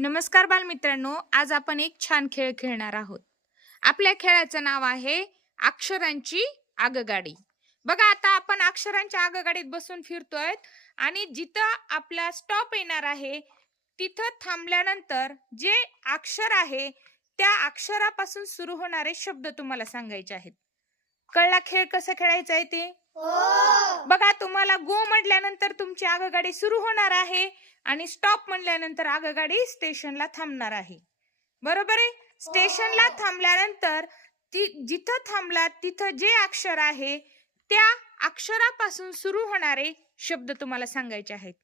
नमस्कार बालमित्रांनो, आज आपण एक छान खेळ खेळणार आहोत. आपल्या खेळाचं नाव आहे अक्षरांची आगगाडी. बघा, आता आपण अक्षरांच्या आगगाडीत बसून फिरतोय आणि जिथं आपला स्टॉप येणार आहे तिथं थांबल्यानंतर जे अक्षर आहे त्या अक्षरापासून सुरू होणारे शब्द तुम्हाला सांगायचे आहेत. कळला खेळ कसा खेळायचा आहे ते? बघा, तुम्हाला गो म्हटल्यानंतर तुमची आगगाडी सुरू होणार आहे आणि स्टॉप म्हटल्यानंतर आगगाडी स्टेशनला थांबणार आहे. बरोबर आहे? स्टेशनला थांबल्यानंतर जिथं थांबला तिथं जे अक्षर आहे त्या अक्षरापासून सुरू होणारे शब्द तुम्हाला सांगायचे आहेत.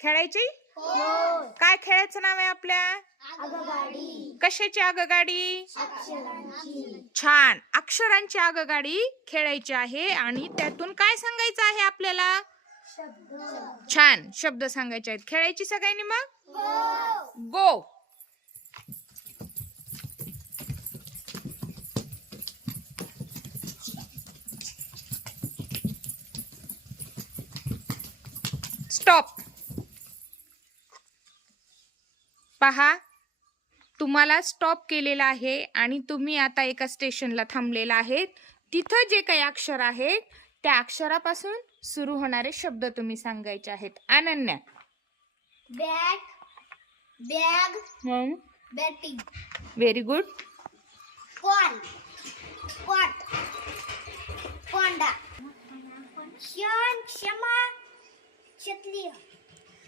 खेळायचे? काय खेळायचं नाव आहे आपल्या? आगगाडी. कशाची आगगाडी? अक्षरांची. छान, अक्षरांची आगगाडी खेळायची आहे आणि त्यातून काय सांगायचं आहे आपल्याला? शब्द. छान शब्द सांगायचे आहेत. खेळायची सगळ्यांनी मग? गो. स्टॉप. पहा, तुम्हाला स्टॉप केलेला आहे आणि तुम्ही आता एका स्टेशनला थांबलेला आहे. तिथं जे काही अक्षर आहेत त्या अक्षरापासून सुरू होणारे शब्द तुम्ही सांगायचे आहेत. Ananya. Bag. Bag. Batting. Very good. Call. Cot. कोंडा. क्षण. क्षमा. क्षत्रिय.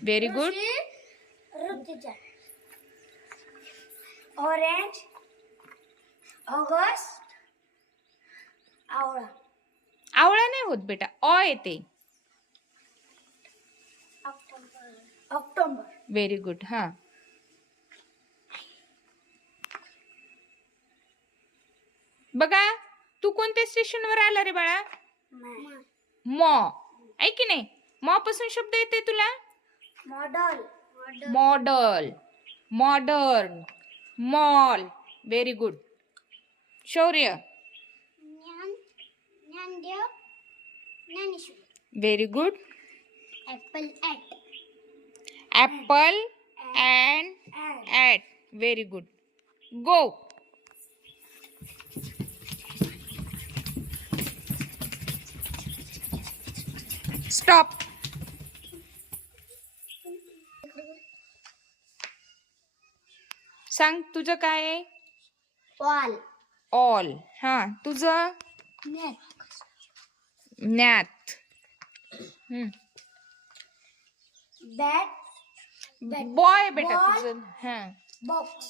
Very good. Rutuja. Orange. August. आवळा. आवळा नाही होत बेटा, अ येते. ऑक्टोबर. Very good. हा, बघा, तू कोणत्या स्टेशनवर आला रे बाळा? मॉ. ऐक की नाही, मॉ पासून शब्द येते तुला? Model. Model, modern, mall. Very good. Shaurya. Dnyandev. Dnyaneshwar. Very good. Apple. At. Apple and at. Very good. Go. Stop. सांग तुझं काय आहे? ऑल. ऑल. हा, तुझं? ज्ञात. बॅट. बॉय बेटा Ball. तुझं. हा, box.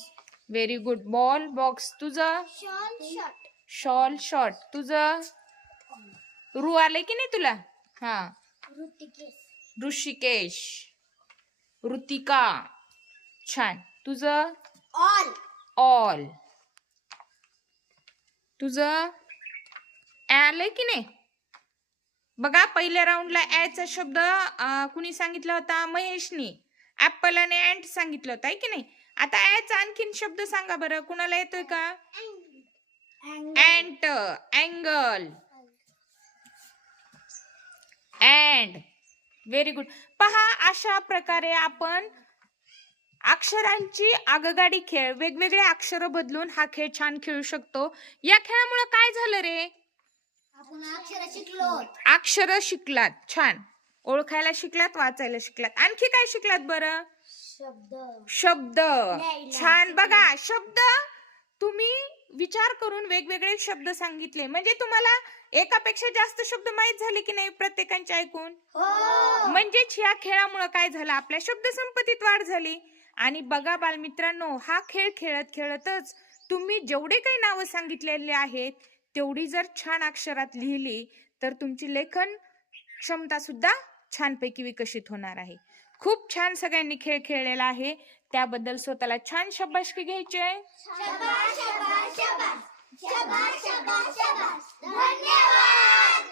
Very good. Ball, box. तुझं? शॉल. शर्ट. Shawl, short. तुझं? रू आले की नाही तुला? हा, ऋतिकेश. ऋषिकेश, ऋतिका. छान. तुझं? ऑल. ऑल. तुझं? आलंय की नाही? बघा, पहिल्या राऊंडला ॲचा शब्द कुणी सांगितला होता? महेशनी. ऍपल आणि अँट सांगितलं होतं, आहे की नाही? आता ॲचा आणखीन शब्द सांगा बरं, कुणाला येतोय का? Ant, angle, and. Very good. पहा, अशा प्रकारे आपण अक्षरांची आगगाडी खेळ, वेगवेगळे अक्षर बदलून हा खेळ छान खेळू शकतो. या खेळामुळे काय झालं रे? आपण अक्षर शिकलो. अक्षर शिकलात. छान. ओळखायला शिकलात, वाचायला शिकलात. आणखी काय शिकलात बरं? शब्द. शब्द. लिहायला छान. बघा, शब्द तुम्ही विचार करून वेगवेगळे शब्द सांगितले म्हणजे तुम्हाला एकापेक्षा जास्त शब्द माहित झाले की नाही प्रत्येकांचे ऐकून? म्हणजेच या खेळामुळे काय झालं? आपल्या शब्द संपत्तीत वाढ झाली. आणि बघा बालमित्रांनो, हा खेळ खेळत खेळतच तुम्ही जेवढे काही नावं सांगितलेले आहेत तेवढी जर छान अक्षरात लिहिली तर तुमची लेखन क्षमता सुद्धा छानपैकी विकसित होणार आहे. खूप छान सगळ्यांनी खेळ खेळलेला आहे, त्याबद्दल स्वतःला छान शाबासकी घ्यायची आहे. शाबास, शाबास, शाबास. शाबास, शाबास, शाबास. धन्यवाद.